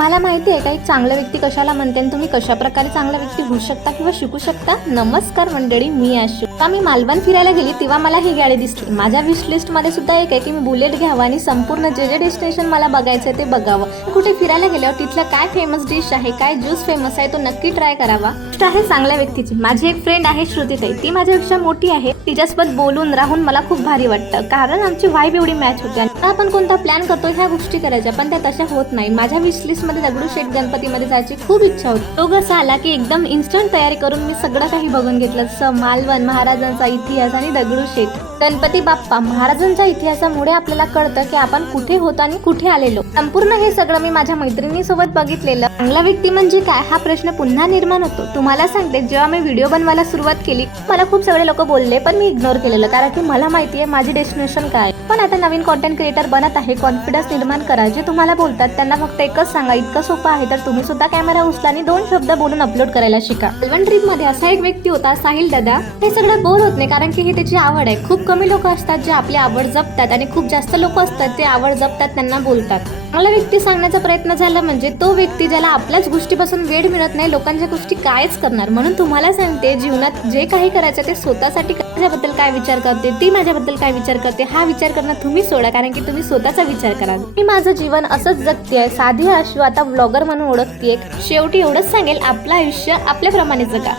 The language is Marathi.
मला माहिती आहे का एक चांगला व्यक्ती कशाला म्हणते आणि तुम्ही कशा प्रकारे चांगला व्यक्ती होऊ शकता किंवा शिकू शकता. नमस्कार मंडळी, मी आशू. मी मालवण फिरायला गेली तेव्हा मला ही गाडी दिसली. माझ्या विश लिस्ट मध्ये सुद्धा एक आहे की मी बुलेट घ्यावा आणि संपूर्ण जे डेस्टिनेशन मला बघायचं ते बघावं. कुठे फिरायला गेल्यावर तिथलं काय फेमस डिश आहे, काय ज्यूस फेमस आहे तो नक्की ट्राय करावा. आहे चांगल्या व्यक्तीची. माझी एक फ्रेंड आहे श्रुतीताई, ती माझ्यापेक्षा मोठी आहे. तिच्यासोबत बोलून राहून मला खूप भारी वाटतं, कारण आमची वाईब एवढी मॅच होते. आपण कोणता प्लॅन करतो ह्या गोष्टी करायच्या, पण त्या तशा होत नाही. माझ्या विश लिस्ट मध्ये दगडूशेठ गणपतीमध्ये जायची खूप इच्छा होती. तो कसा आला की एकदम इन्स्टंट तयारी करून मी सगळं काही बघून घेतलं, जसं मालवण, महाराजांचा इतिहास आणि दगडूशेठ गणपती बाप्पा. महाराजांच्या इतिहासामुळे आपल्याला कळतं की आपण कुठे होतो आणि कुठे आलेलो. संपूर्ण हे सगळं मी माझ्या मैत्रिणीसोबत बघितलेलं. चांगला व्यक्ती म्हणजे काय हा प्रश्न पुन्हा निर्माण होतो. तुम्हाला सांगते, जेव्हा मी व्हिडिओ बनवायला सुरुवात केली मला खूप सगळे लोक बोलले, पण मी इग्नोर केलेलं, कारण की मला माहिती आहे माझी डेस्टिनेशन काय. पण आता नवीन कॉन्टेंट क्रिएटर बनत आहे. कॉन्फिडन्स निर्माण करा. जे तुम्हाला बोलतात त्यांना फक्त एकच सांगा, इतकं सोपं आहे तर तुम्ही सुद्धा कॅमेरा उचला आणि 2 शब्द बोलून अपलोड करायला शिका. मालवण ट्रिप मध्ये असा एक व्यक्ती होता, साहिल दादा. हे सगळं बोर होत नाही, कारण की ही त्याची आवड आहे. खूप कमी लोक असतात जे आपली आवड जपतात आणि खूप जास्त लोक असतात ते आवड जपतात त्यांना बोलतात. चांगला व्यक्ती सांगण्याचा प्रयत्न झाला म्हणजे तो व्यक्ती ज्याला आपल्याच गोष्टीपासून वेळ मिळत नाही, लोकांच्या गोष्टी कायच करणार. म्हणून तुम्हाला सांगते, जीवनात जे काही करायचं ते स्वतःसाठी. माझ्याबद्दल काय विचार करते, ती माझ्याबद्दल काय विचार करते, हा विचार करणं तुम्ही सोडा, कारण की तुम्ही स्वतःचा विचार करा. मी माझं जीवन असंच जगतेय. साधी आशू आता व्लॉगर म्हणून ओळखतेय. शेवटी एवढंच सांगेल, आपलं आयुष्य आपल्याप्रमाणे जगा.